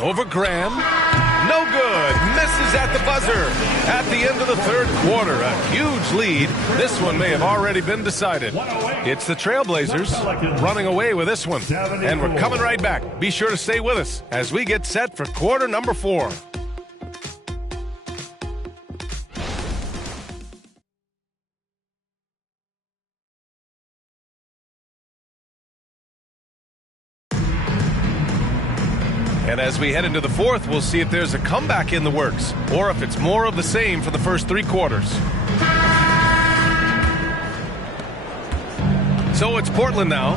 over Graham. No good. Misses at the buzzer. At the end of the third quarter, a huge lead. This one may have already been decided. It's the Trailblazers running away with this one. And we're coming right back. Be sure to stay with us as we get set for quarter number 4. And as we head into the fourth, we'll see if there's a comeback in the works or if it's more of the same for the first 3 quarters. So it's Portland now.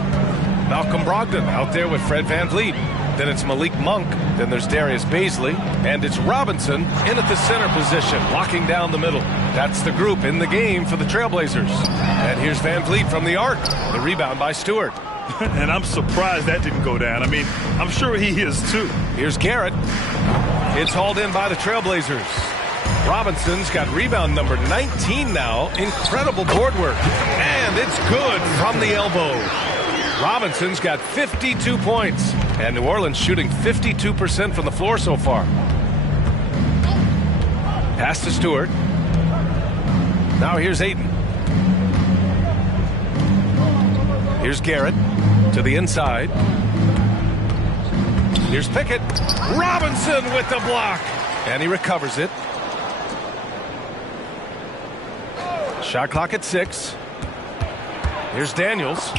Malcolm Brogdon out there with Fred VanVleet. Then it's Malik Monk. Then there's Darius Baisley. And it's Robinson in at the center position, locking down the middle. That's the group in the game for the Trailblazers. And here's VanVleet from the arc. The rebound by Stewart. And I'm surprised that didn't go down. I mean, I'm sure he is too. Here's Garrett. It's hauled in by the Trailblazers. Robinson's got rebound number 19 now. Incredible board work. And it's good from the elbow. Robinson's got 52 points. And New Orleans shooting 52% from the floor so far. Pass to Stewart. Now here's Ayton. Here's Garrett to the inside. Here's Pickett. Robinson with the block. And he recovers it. Shot clock at 6. Here's Daniels.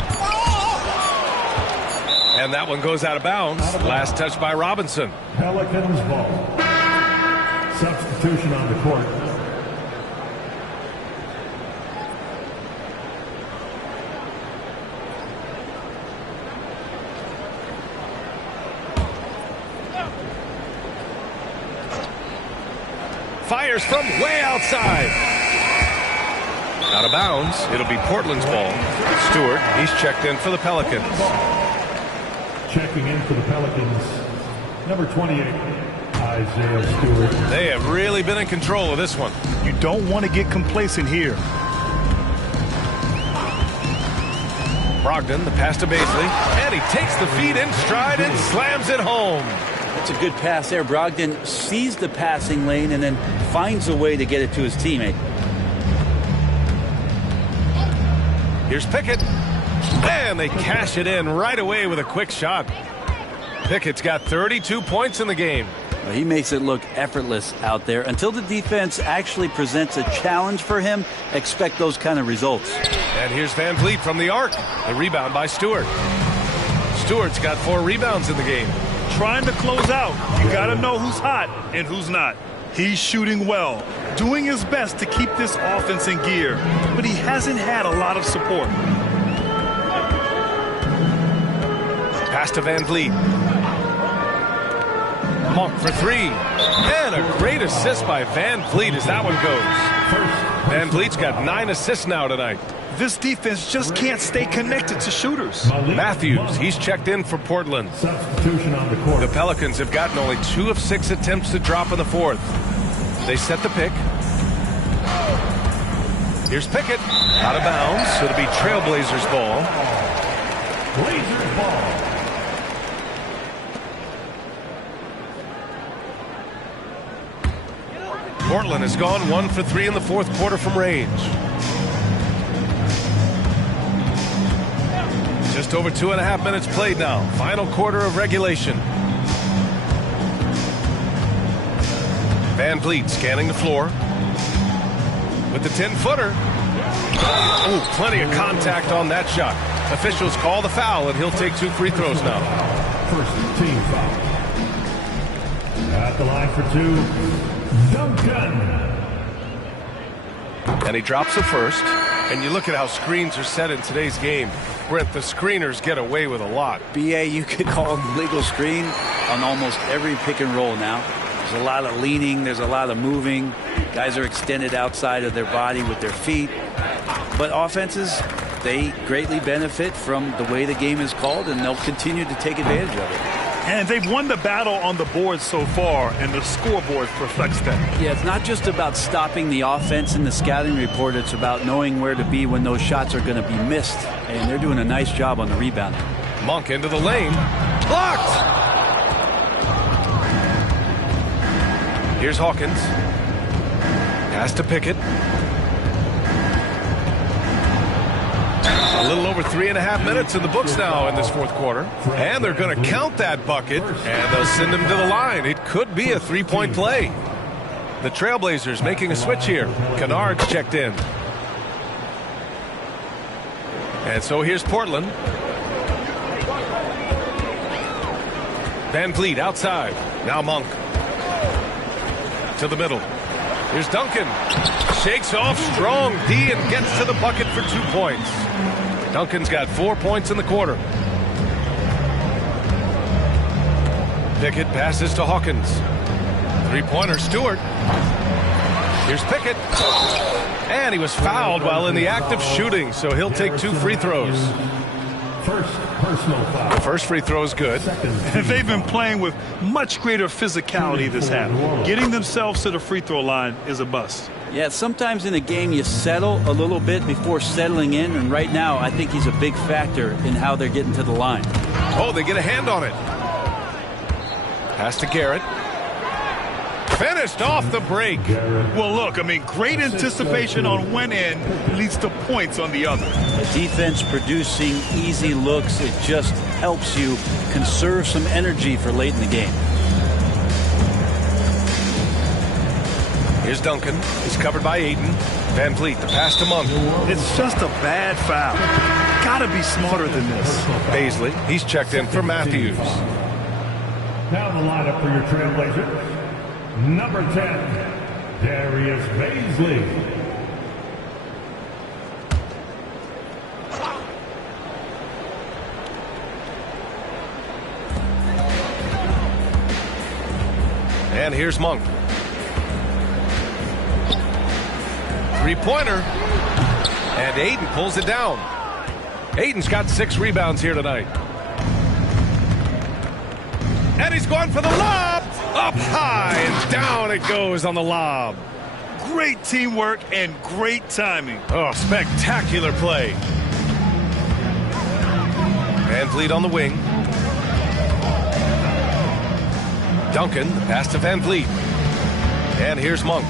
And that one goes out of bounds. Last touch by Robinson. Pelicans ball. Substitution on the court. Fires from way outside. Out of bounds. It'll be Portland's ball. Stewart, he's checked in for the Pelicans. Checking in for the Pelicans, number 28, Isaiah Stewart. They have really been in control of this one. You don't want to get complacent here. Brogdon, the pass to Baisley. And he takes the feed in stride and slams it home. It's a good pass there. Brogdon sees the passing lane and then finds a way to get it to his teammate. Here's Pickett. And they cash it in right away with a quick shot. Pickett's got 32 points in the game. Well, he makes it look effortless out there. Until the defense actually presents a challenge for him, expect those kind of results. And here's VanVleet from the arc. The rebound by Stewart. Stewart's got 4 rebounds in the game. Trying to close out. You got to know who's hot and who's not. He's shooting well, doing his best to keep this offense in gear, but he hasn't had a lot of support. Pass to VanVleet. Monk for 3. And a great assist by VanVleet as that one goes. VanVleet's got 9 assists now tonight. This defense just can't stay connected to shooters. Matthews, he's checked in for Portland. Substitution on the court. The Pelicans have gotten only 2 of 6 attempts to drop in the fourth. They set the pick. Here's Pickett. Out of bounds. So it'll be Trailblazers ball. Blazers ball. Portland has gone 1 for 3 in the fourth quarter from range. Just over 2.5 minutes played now. Final quarter of regulation. VanVleet scanning the floor. With the 10-footer. Oh, plenty of contact on that shot. Officials call the foul, and he'll take 2 free throws now. First team foul. At the line for 2, Duncan. And he drops the first. And you look at how screens are set in today's game. Brent, the screeners get away with a lot. BA, you could call them legal screen on almost every pick and roll now. There's a lot of leaning. There's a lot of moving. Guys are extended outside of their body with their feet. But offenses, they greatly benefit from the way the game is called, and they'll continue to take advantage of it. And they've won the battle on the board so far, and the scoreboard reflects that. Yeah, it's not just about stopping the offense in the scouting report. It's about knowing where to be when those shots are going to be missed. And they're doing a nice job on the rebound. Monk into the lane. Blocked! Here's Hawkins. Pass to Pickett. A little over 3.5 minutes in the books now in this fourth quarter. And they're going to count that bucket, and they'll send him to the line. It could be a three-point play. The Trailblazers making a switch here. Kennard's checked in. And so here's Portland. Van Vliet outside. Now Monk. To the middle. Here's Duncan. Shakes off strong D and gets to the bucket for 2 points. Duncan's got 4 points in the quarter. Pickett passes to Hawkins. Three-pointer, Stewart. Here's Pickett. And he was fouled while in the act of shooting, so he'll take 2 free throws. First personal foul. The first free throw is good. And they've been playing with much greater physicality this half. Getting themselves to the free throw line is a bust. Yeah, sometimes in a game you settle a little bit before settling in, and right now I think he's a big factor in how they're getting to the line. Oh, they get a hand on it. Pass to Garrett. Finished off the break. Well, look, I mean, great anticipation on one end leads to points on the other. A defense producing easy looks, it just helps you conserve some energy for late in the game. Here's Duncan. He's covered by Ayton. Van Vliet, the pass to Monk. It's just a bad foul. Gotta be smarter than this. Baisley, he's checked in for Matthews. Now the lineup for your Trailblazers. Number 10, Darius Baisley. And here's Monk. Three-pointer. And Ayton pulls it down. Ayton's got 6 rebounds here tonight. And he's going for the lob. Up high and down it goes on the lob. Great teamwork and great timing. Oh, spectacular play. Van Vliet on the wing. Duncan, the pass to Van Vliet. And here's Monk.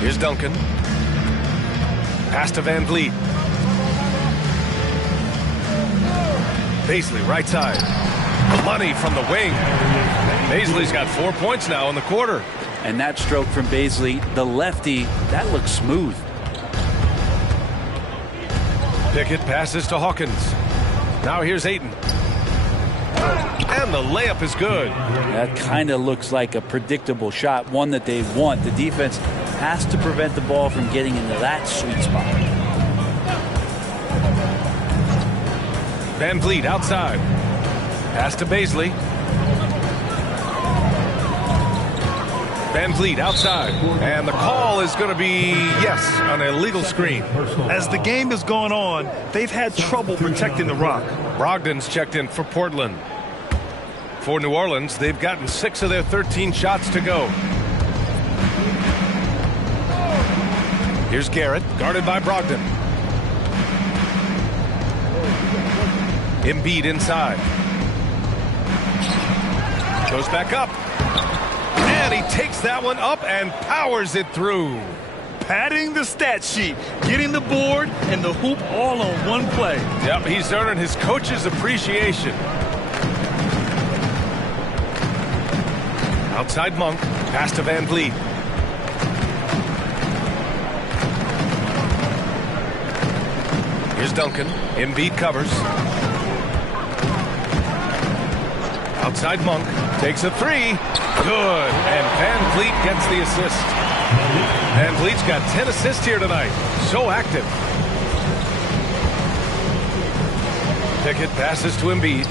Here's Duncan. Pass to Van Vliet. Baisley, right side. Money from the wing. Baisley's got 4 points now in the quarter. And that stroke from Baisley, the lefty, that looks smooth. Pickett passes to Hawkins. Now here's Ayton. And the layup is good. That kind of looks like a predictable shot, one that they want. The defense has to prevent the ball from getting into that sweet spot. Van Vliet outside. Pass to Baisley. Van Vliet outside. And the call is going to be, yes, an illegal screen. As the game has gone on, they've had trouble protecting the rock. Brogdon's checked in for Portland. For New Orleans, they've gotten 6 of their 13 shots to go. Here's Garrett, guarded by Brogdon. Embiid inside. Goes back up. And he takes that one up and powers it through. Padding the stat sheet, getting the board and the hoop all on one play. Yep, he's earning his coach's appreciation. Outside Monk, pass to Van Vliet. Here's Duncan. Embiid covers. Outside Monk. Takes a 3. Good. And Van Vliet gets the assist. Van Vliet's got 10 assists here tonight. So active. Pickett passes to Embiid.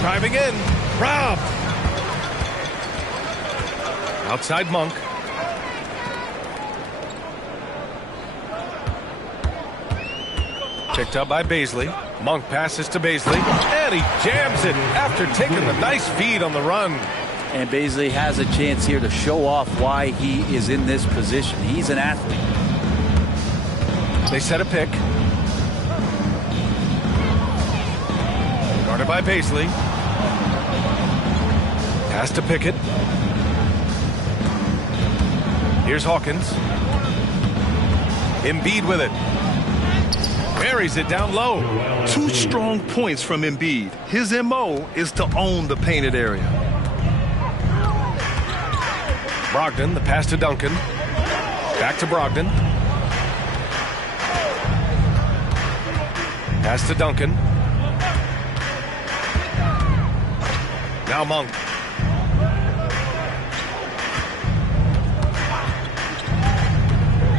Driving in. Robbed. Outside Monk. Picked up by Baisley. Monk passes to Baisley. And he jams it after taking the nice feed on the run. And Baisley has a chance here to show off why he is in this position. He's an athlete. They set a pick. Guarded by Baisley. Pass to Pickett. Here's Hawkins. Embiid with it. Buries it down low. 2 strong points from Embiid. His MO is to own the painted area. Brogdon, the pass to Duncan. Back to Brogdon. Pass to Duncan. Now Monk.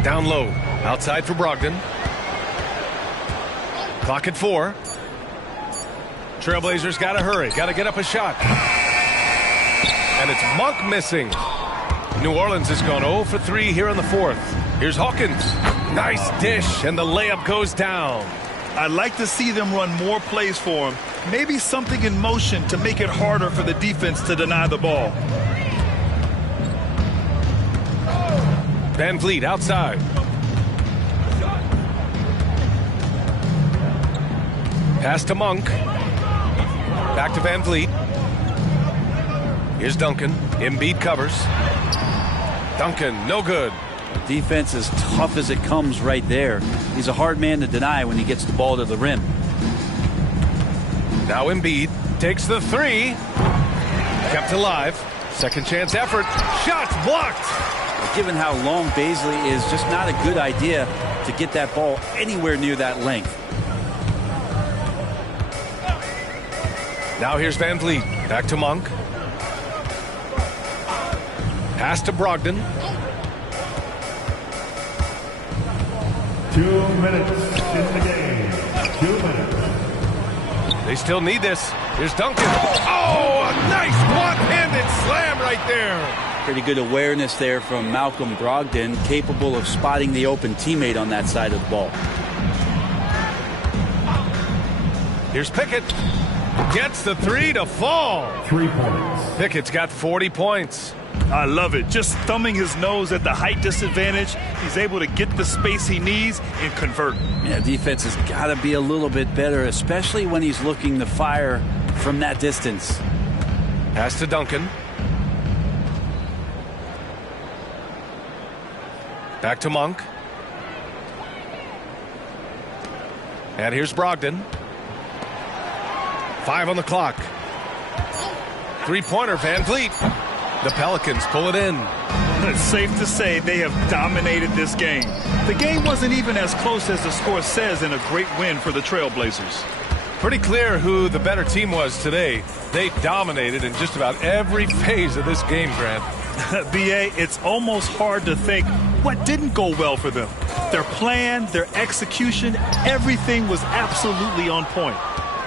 Down low. Outside for Brogdon. Clock at 4. Trailblazers got to hurry. Got to get up a shot. And it's Monk missing. New Orleans has gone 0 for 3 here in the 4th. Here's Hawkins. Nice dish, and the layup goes down. I'd like to see them run more plays for him. Maybe something in motion to make it harder for the defense to deny the ball. Van Vliet outside. Pass to Monk. Back to Van Vliet. Here's Duncan. Embiid covers. Duncan, no good. Defense as tough as it comes right there. He's a hard man to deny when he gets the ball to the rim. Now Embiid takes the 3. Kept alive. Second chance effort. Shots blocked. Given how long Bazley is, just not a good idea to get that ball anywhere near that length. Now here's Van Vliet. Back to Monk. Pass to Brogdon. 2 minutes in the game. 2 minutes. They still need this. Here's Duncan. Oh, a nice one-handed slam right there. Pretty good awareness there from Malcolm Brogdon, capable of spotting the open teammate on that side of the ball. Here's Pickett. Gets the 3 to fall. 3 points. Pickett's got 40 points. I love it. Just thumbing his nose at the height disadvantage. He's able to get the space he needs and convert. Yeah, defense has got to be a little bit better, especially when he's looking to fire from that distance. Pass to Duncan. Back to Monk. And here's Brogdon. 5 on the clock. 3-pointer, Van Vliet. The Pelicans pull it in. It's safe to say they have dominated this game. The game wasn't even as close as the score says in a great win for the Trailblazers. Pretty clear who the better team was today. They dominated in just about every phase of this game, Grant. B.A., it's almost hard to think what didn't go well for them. Their plan, their execution, everything was absolutely on point.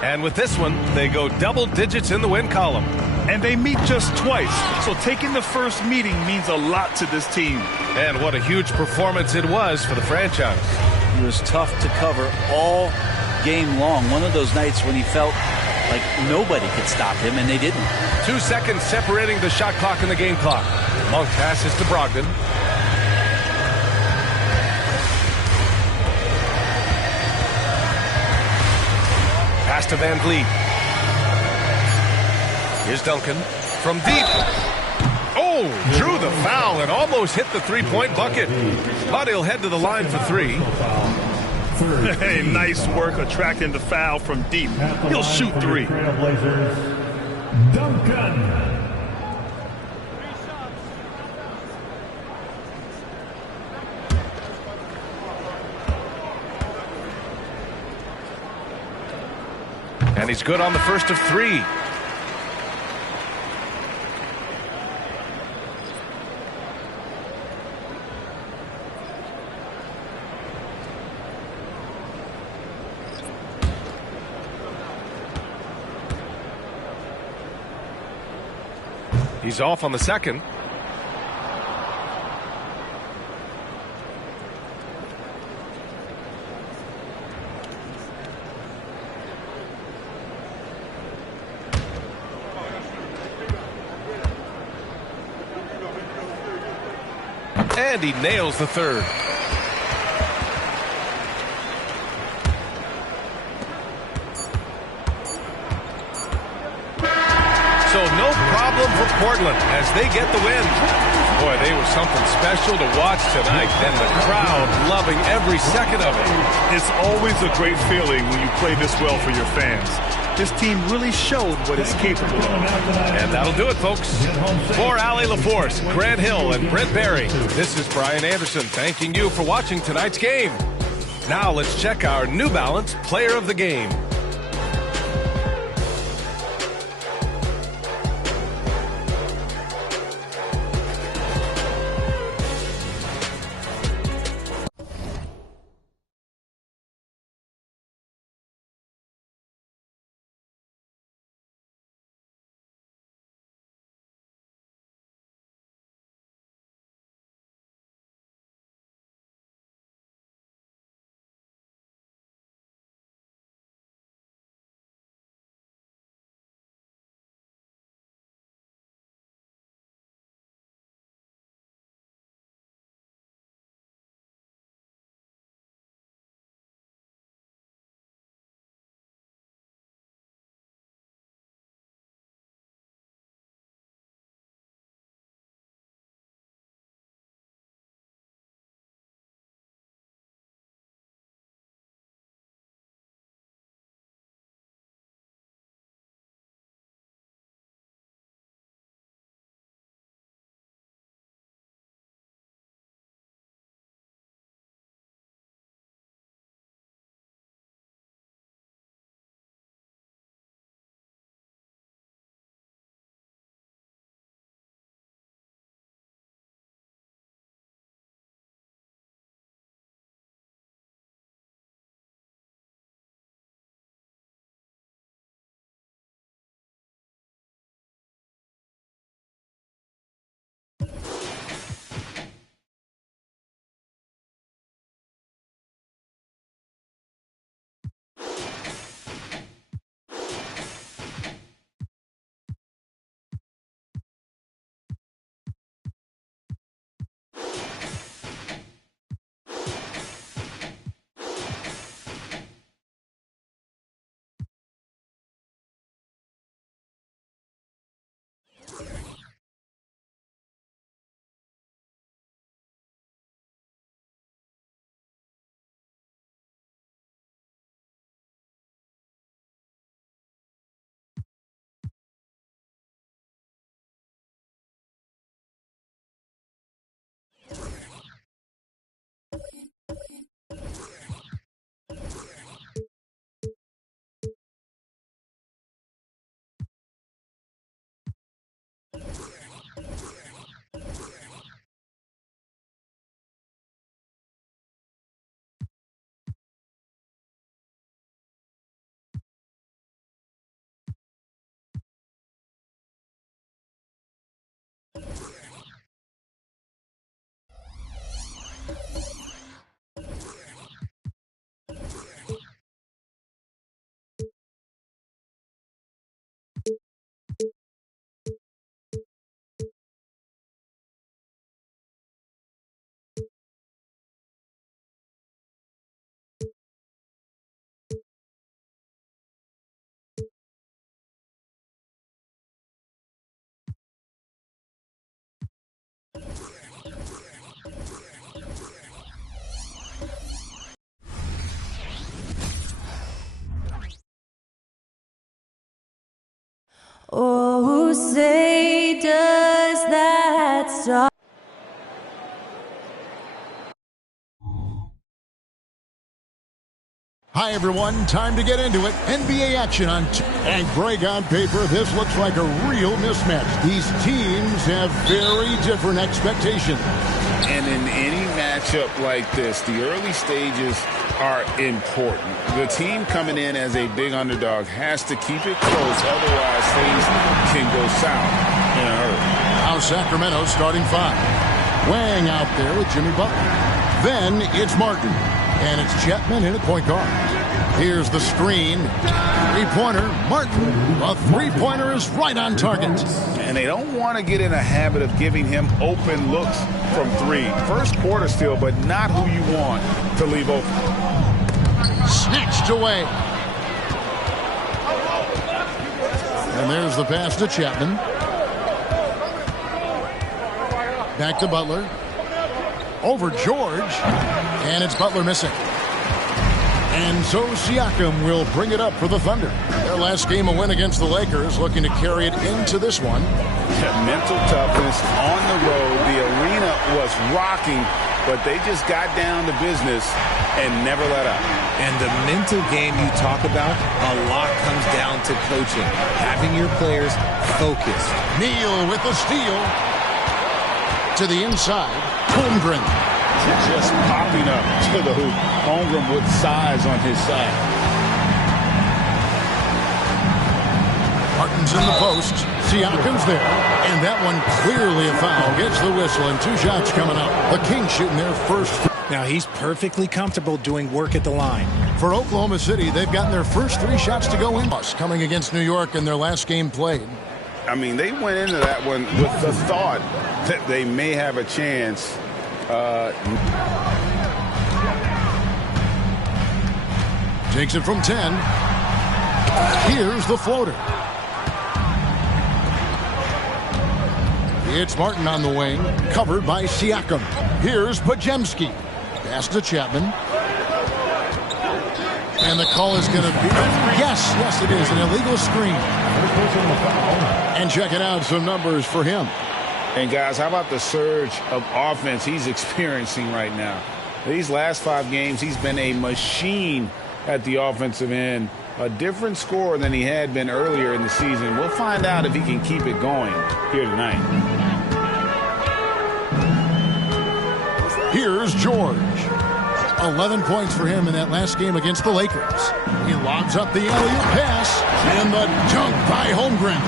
And with this one, they go double digits in the win column. And they meet just twice, so taking the first meeting means a lot to this team. And what a huge performance it was for the franchise. He was tough to cover all game long. One of those nights when he felt like nobody could stop him, and they didn't. 2 seconds separating the shot clock and the game clock. Monk passes to Brogdon. Pass to Van Vliet. Here's Duncan from deep. Oh, drew the foul and almost hit the 3-point bucket. But he'll head to the line for 3. Hey, nice work attracting the foul from deep. He'll shoot 3. Trailblazers, Duncan. And he's good on the first of 3. He's off on the second. And he nails the third. So no problem problem for Portland as they get the win. Boy, they were something special to watch tonight, and the crowd loving every second of it. It's always a great feeling when you play this well for your fans. This team really showed what it's capable of. And that'll do it, folks. For Allie LaForce, Grant Hill, and Brent Barry, this is Brian Anderson thanking you for watching tonight's game. Now let's check our New Balance Player of the Game. Oh, say does that star. Hi, everyone. Time to get into it. NBA action on... And Greg, on paper, this looks like a real mismatch. These teams have very different expectations. And in any matchup like this, the early stages are important. The team coming in as a big underdog has to keep it close, otherwise things can go south in a hurry. Now Sacramento starting five. Wang out there with Jimmy Butler. Then it's Martin. And it's Chapman in at point guard. Here's the screen. Three-pointer. Martin. A three-pointer is right on target. And they don't want to get in a habit of giving him open looks from three. First quarter still, but not who you want to leave open. Snatched away. And there's the pass to Chapman. Back to Butler. Over George. And it's Butler missing. And so Siakam will bring it up for the Thunder. Their last game, a win against the Lakers, looking to carry it into this one. Mental toughness on the road. The arena was rocking, but they just got down to business and never let up. And the mental game you talk about, a lot comes down to coaching, having your players focused. Neal with the steal. To the inside, Holmgren. Just popping up to the hoop. Holmgren with size on his side. Martin's in the post. Siakam's there. And that one clearly a foul. Gets the whistle and 2 shots coming up. The Kings shooting their first. Now he's perfectly comfortable doing work at the line. For Oklahoma City, they've gotten their first 3 shots to go in. Coming against New York in their last game played. I mean, they went into that one with the thought that they may have a chance. Takes it from 10. Here's the floater. It's Martin on the wing, covered by Siakam. Here's Podziemski. Pass to Chapman. And the call is going to be... Yes, it is. An illegal screen. And check it out, some numbers for him. And guys, how about the surge of offense he's experiencing right now? These last 5 games, he's been a machine at the offensive end. A different scorer than he had been earlier in the season. We'll find out if he can keep it going here tonight. Here's George. 11 points for him in that last game against the Lakers. He lobs up the alley-oop pass. And the dunk by Holmgren.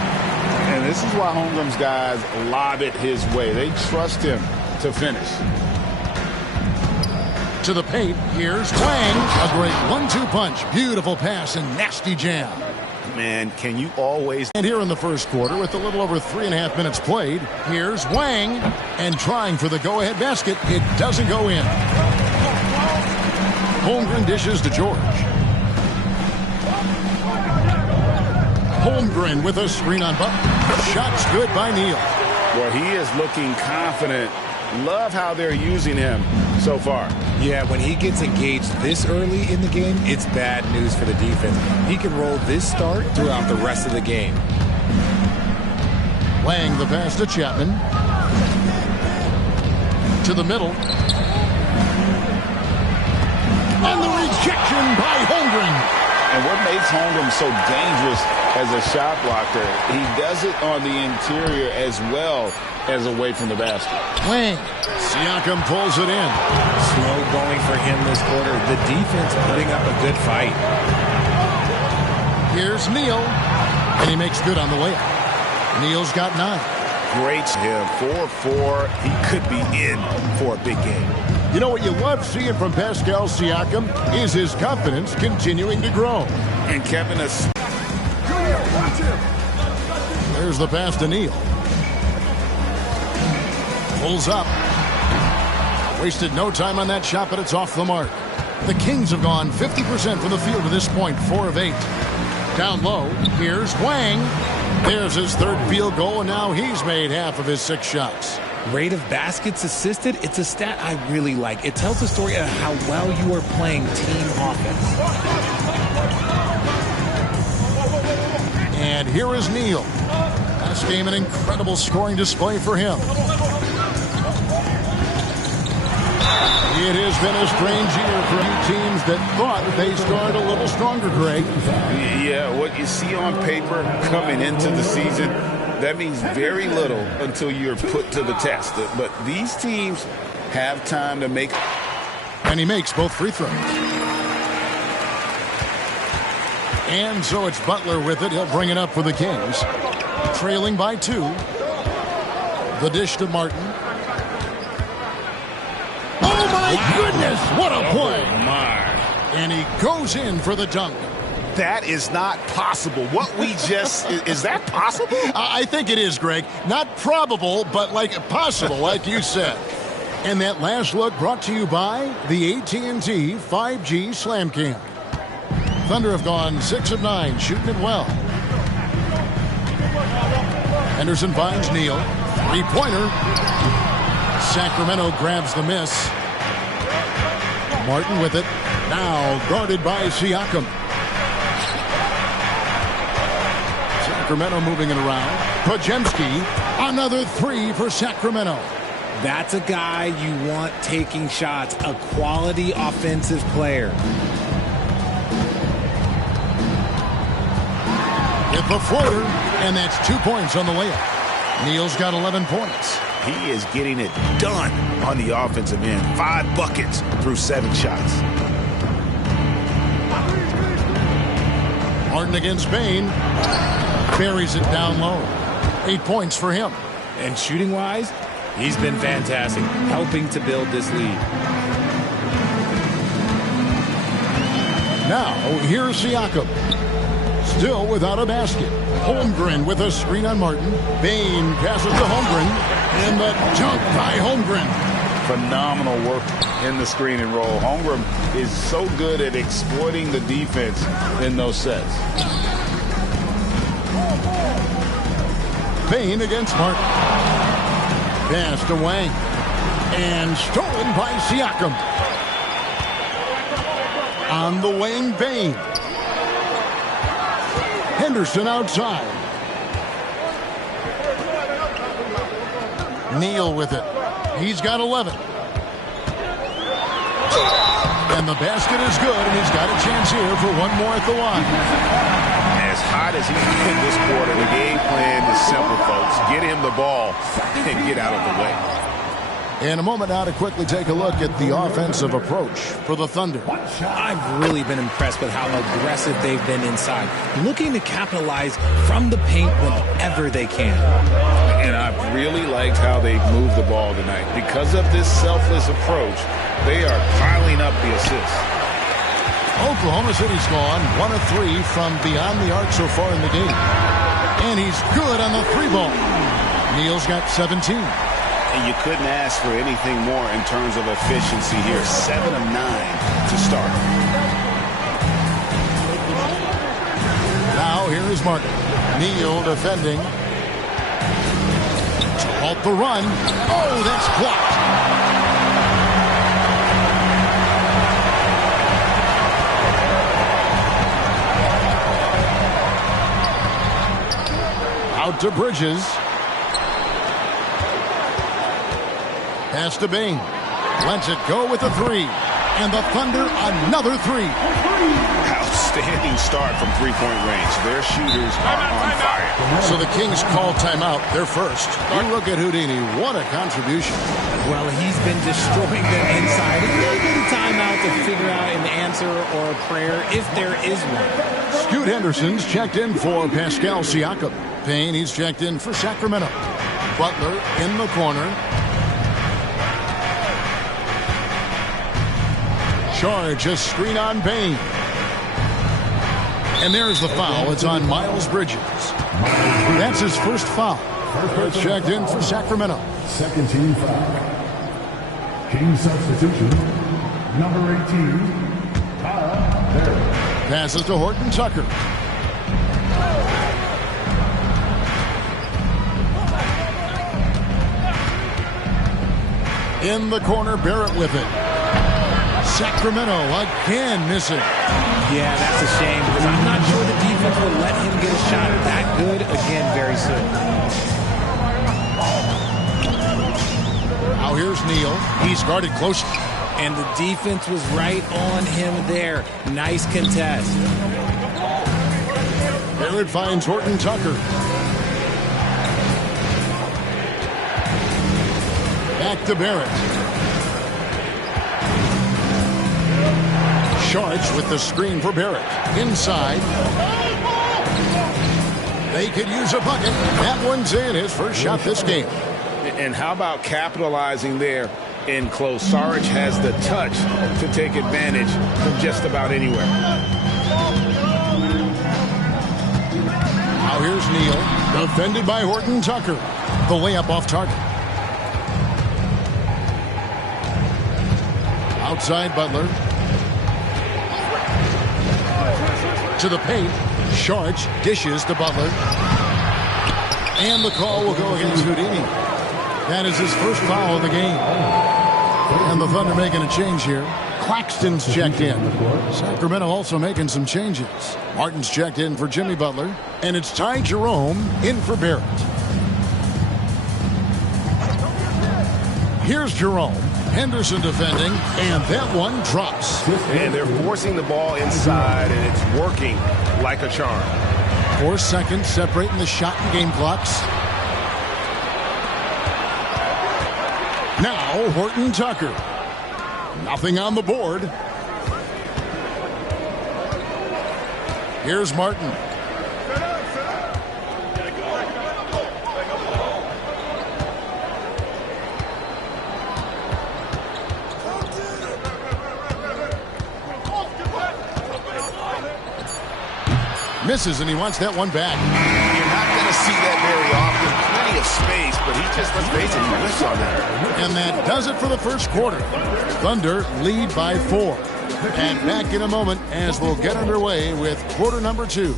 And this is why Holmgren's guys lob it his way. They trust him to finish. To the paint, here's Wang. A great 1-2 punch. Beautiful pass and nasty jam. Man, can you always... And here in the first quarter, with a little over 3.5 minutes played, here's Wang. And trying for the go-ahead basket. It doesn't go in. Holmgren dishes to George. Holmgren with a screen on Butler. Shot's good by Neal. Well, he is looking confident. Love how they're using him so far. Yeah, when he gets engaged this early in the game, it's bad news for the defense. He can roll this start throughout the rest of the game. Wang the pass to Chapman. To the middle. And the rejection by Holmgren. And what makes Holmgren so dangerous as a shot blocker, he does it on the interior as well as away from the basket. Wang. Siakam pulls it in. Slow going for him this quarter. The defense putting up a good fight. Here's Neal. And he makes good on the layup. Neal's got 9. Great him. 4-4. He could be in for a big game. You know what you love seeing from Pascal Siakam is his confidence continuing to grow. And Kevin is... There's the pass to Neal. Pulls up. Wasted no time on that shot, but it's off the mark. The Kings have gone 50% from the field to this point, 4 of 8. Down low, here's Wang. There's his 3rd field goal, and now he's made half of his 6 shots. Rate of baskets assisted, it's a stat I really like. It tells the story of how well you are playing team offense. And here is Neal. Last game, an incredible scoring display for him. It has been a strange year for teams that thought they started a little stronger, Greg. Yeah, what you see on paper coming into the season, that means very little until you're put to the test. But these teams have time to make... And he makes both free throws. And so it's Butler with it. He'll bring it up for the Kings. Trailing by 2. The dish to Martin. Oh, my goodness. What a play. Oh, my. And he goes in for the dunk. That is not possible. What we just... is that possible? I think it is, Greg. Not probable, but like possible, like you said. And that last look brought to you by the AT&T 5G Slam Cam. Thunder have gone 6 of 9, shooting it well. Henderson finds Neal. 3-pointer. Sacramento grabs the miss. Martin with it. Now guarded by Siakam. Sacramento moving it around. Podziemski. Another three for Sacramento. That's a guy you want taking shots, a quality offensive player. With the floater, and that's 2 points on the layup. Neal's got 11 points. He is getting it done on the offensive end. 5 buckets through 7 shots. Martin against Bain. Buries it down low. 8 points for him. And shooting-wise, he's been fantastic, helping to build this lead. Now, here's Siakam. Still without a basket. Holmgren with a screen on Martin. Bain passes to Holmgren. And the dunk by Holmgren. Phenomenal work in the screen and roll. Holmgren is so good at exploiting the defense in those sets. Bain against Martin. Pass to Wang. And stolen by Siakam. On the wing, Bain. Henderson outside. Neal with it. He's got 11. And the basket is good, and he's got a chance here for one more at the line. As hot as he's been this quarter, the game plan is simple, folks. Get him the ball and get out of the way. In a moment now to quickly take a look at the offensive approach for the Thunder. I've really been impressed with how aggressive they've been inside, looking to capitalize from the paint whenever they can. And I've really liked how they've moved the ball tonight. Because of this selfless approach, they are piling up the assists. Oklahoma City's gone 1 of 3 from beyond the arc so far in the game. And he's good on the 3-ball. Neal's got 17. And you couldn't ask for anything more in terms of efficiency here. 7 of 9 to start. Now here is Martin. Neal defending. To halt the run. Oh, that's blocked. Out to Bridges. Pass to Bain. Lets it go with a 3. And the Thunder, another 3. Outstanding start from three-point range. Their shooters are on fire. So the Kings call timeout. They're first. You look at Houdini. What a contribution. Well, he's been destroying them inside. A little bit of timeout to figure out an answer or a prayer, if there is one. Scoot Henderson's checked in for Pascal Siakam. Payne, he's checked in for Sacramento. Butler in the corner. Charge a screen on Bain. And there's the foul. It's on Miles Bridges. That's his first foul. Checked in for Sacramento. Second team foul. King substitution. Number 18. Barrett. Passes to Horton Tucker. In the corner, Barrett with it. Sacramento again missing. Yeah, that's a shame because I'm not sure the defense will let him get a shot that good again very soon. Now here's Neal. He's guarded closely. And the defense was right on him there. Nice contest. Barrett finds Horton Tucker. Back to Barrett. Charge with the screen for Barrett. Inside. They could use a bucket. That one's in. His first shot this game. And how about capitalizing there in close? Saric has the touch to take advantage from just about anywhere. Now here's Neal. Defended by Horton Tucker. The layup off target. Outside Butler. To the paint. Sharch dishes to Butler. And the call will go against Houdini. That is his first foul of the game. And the Thunder making a change here. Claxton's checked in. Sacramento also making some changes. Martin's checked in for Jimmy Butler. And it's Ty Jerome in for Barrett. Here's Jerome. Henderson defending, and that one drops. And they're forcing the ball inside, and it's working like a charm. 4 seconds separating the shot and game clocks. Now Horton Tucker. Nothing on the board. Here's Martin. Misses, and he wants that one back. You're not going to see that very often. Plenty of space, but he just, let's face it, he missed on that. And that does it for the first quarter. Thunder lead by 4. And back in a moment as we'll get underway with quarter number 2.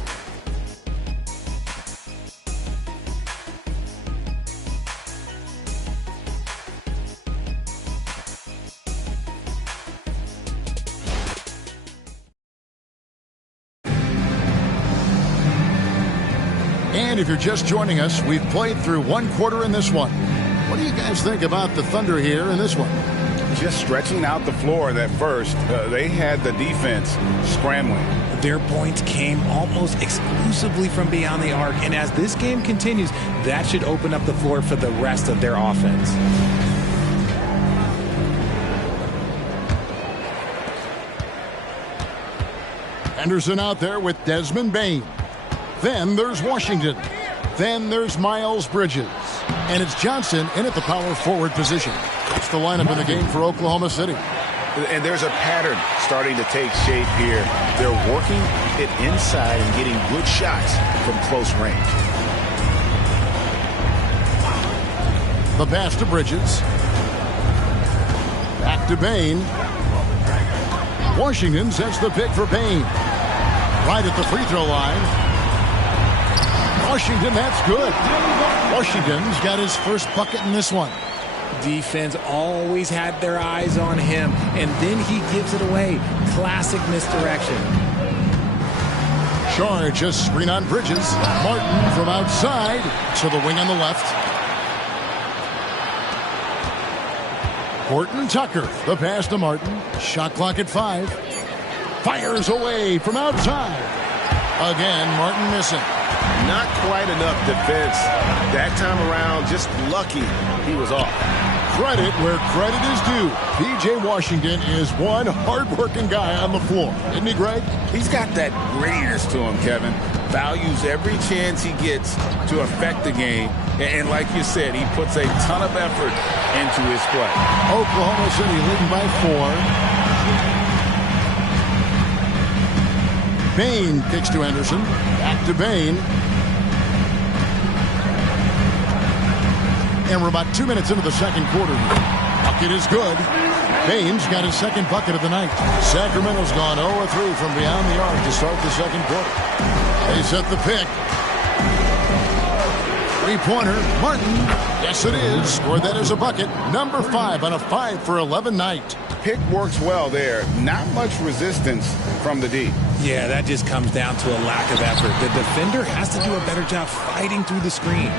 And if you're just joining us, we've played through 1 quarter in this one. What do you guys think about the Thunder here in this one? Just stretching out the floor that first. They had the defense scrambling. Their points came almost exclusively from beyond the arc. And as this game continues, that should open up the floor for the rest of their offense. Henderson out there with Desmond Bane. Then there's Washington. Then there's Miles Bridges. And it's Johnson in at the power forward position. That's the lineup in the game for Oklahoma City. And there's a pattern starting to take shape here. They're working it inside and getting good shots from close range. The pass to Bridges. Back to Bane. Washington sets the pick for Bane. Right at the free throw line. Washington, that's good. Washington's got his first bucket in this one. Defense always had their eyes on him, and then he gives it away. Classic misdirection. Shard just screen on Bridges. Martin from outside to the wing on the left. Horton Tucker, the pass to Martin. Shot clock at 5. Fires away from outside. Again, Martin missing. Not quite enough defense. That time around, just lucky he was off. Credit where credit is due. P.J. Washington is one hard-working guy on the floor. Isn't he, Greg? He's got that grittiness to him, Kevin. Values every chance he gets to affect the game. And like you said, he puts a ton of effort into his play. Oklahoma City leading by 4. Bane kicks to Henderson. Back to Bane. And we're about 2 minutes into the second quarter. Bucket is good. Bane's got his second bucket of the night. Sacramento's gone 0-3 from beyond the arc to start the second quarter. They set the pick. Three-pointer, Martin. Yes, it is. Scored that as a bucket. Number 5 on a 5-for-11 night. Pick works well there. Not much resistance from the D. Yeah, that just comes down to a lack of effort. The defender has to do a better job fighting through the screen.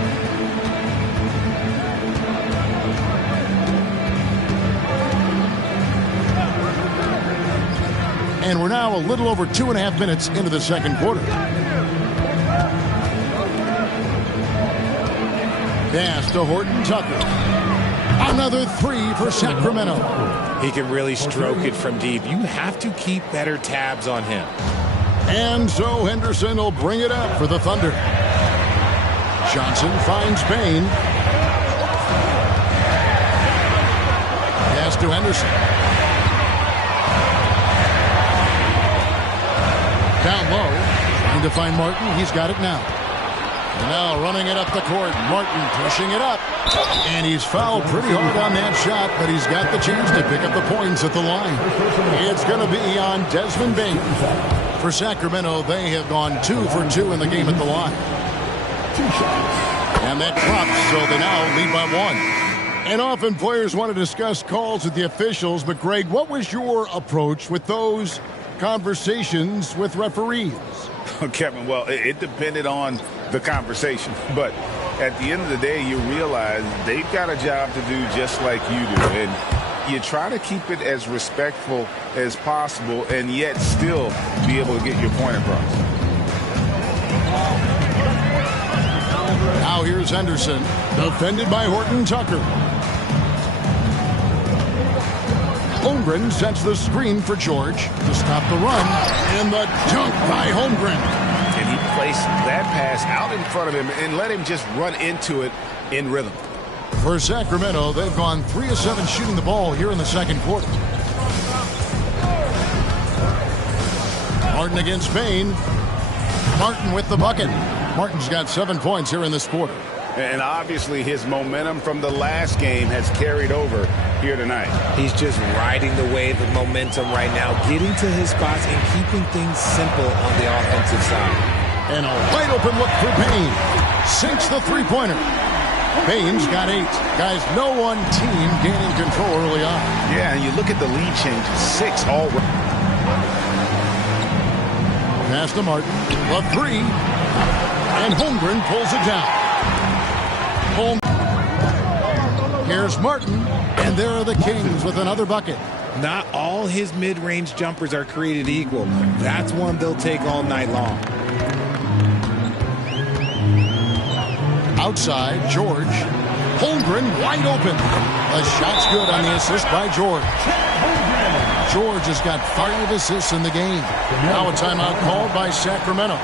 And we're now a little over 2.5 minutes into the second quarter. Pass to Horton Tucker. Another 3 for Sacramento. He can really stroke it from deep. You have to keep better tabs on him. And so Henderson will bring it up for the Thunder. Johnson finds Bane. Pass to Henderson. Down low, trying to find Martin. He's got it now. And now running it up the court. Martin pushing it up. And he's fouled pretty hard on that shot, but he's got the chance to pick up the points at the line. It's going to be on Desmond Bane. For Sacramento, they have gone 2 for 2 in the game at the line. And that drops, so they now lead by 1. And often players want to discuss calls with the officials, but Greg, what was your approach with those conversations with referees? Kevin, well, it depended on the conversation, but at the end of the day, you realize they've got a job to do just like you do, and you try to keep it as respectful as possible and yet still be able to get your point across. Now here's Henderson, defended by Horton Tucker. Holmgren sets the screen for George to stop the run, and the dunk by Holmgren. And he placed that pass out in front of him and let him just run into it in rhythm. For Sacramento, they've gone 3 of 7 shooting the ball here in the second quarter. Martin against Payne. Martin with the bucket. Martin's got 7 points here in this quarter. And obviously his momentum from the last game has carried over here tonight. He's just riding the wave of momentum right now, getting to his spots and keeping things simple on the offensive side. And a wide open look for Payne. Sinks the three-pointer. Payne's got 8. Guys, no one team gaining control early on. Yeah, and you look at the lead changes. 6 all. Pass to Martin. A 3. And Holmgren pulls it down. Here's Martin, and there are the Kings with another bucket. Not all his mid-range jumpers are created equal. That's one they'll take all night long. Outside, George. Holmgren wide open. The shot's good on the assist by George. George has got 5 assists in the game. Now a timeout called by Sacramento.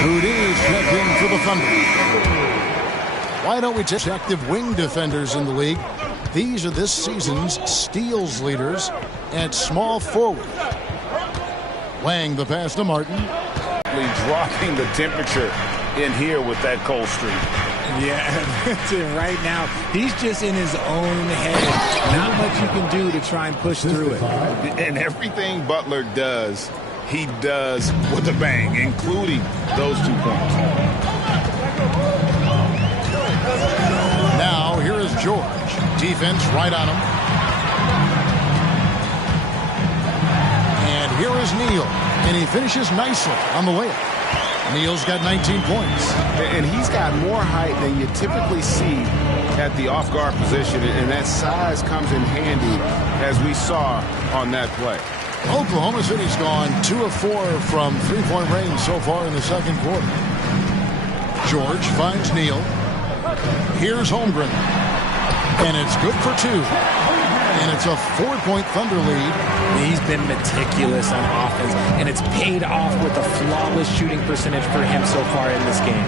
Houdini's checked in for the Thunder. Why don't we check active wing defenders in the league? These are this season's steals leaders at small forward. Wang the pass to Martin. Dropping the temperature in here with that cold streak. Yeah, right now, he's just in his own head. Not much you can do to try and push through it. And everything Butler does, he does with a bang, including those 2 points. Now, here is George. Defense right on him. And here is Neal. And he finishes nicely on the layup. Neal's got 19 points. And he's got more height than you typically see at the off-guard position. And that size comes in handy, as we saw on that play. Oklahoma City's gone 2 of 4 from three-point range so far in the second quarter. George finds Neal. Here's Holmgren. And it's good for 2. And it's a 4-point Thunder lead. He's been meticulous on offense, and it's paid off with a flawless shooting percentage for him so far in this game.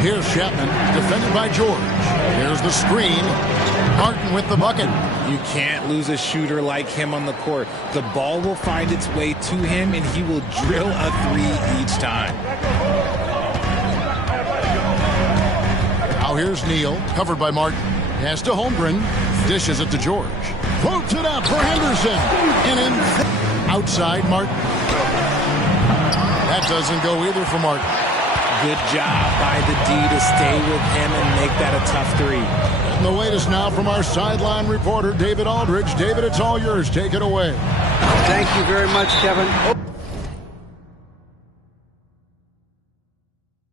Here's Chapman, defended by George. Here's the screen. Martin with the bucket. You can't lose a shooter like him on the court. The ball will find its way to him, and he will drill a 3 each time. Now here's Neal, covered by Martin. Pass to Holmgren. Dishes it to George. Floats it up for Henderson. And in outside, Martin. That doesn't go either for Martin. Good job by the D to stay with him and make that a tough 3. And the latest now from our sideline reporter, David Aldridge. David, it's all yours. Take it away. Thank you very much, Kevin.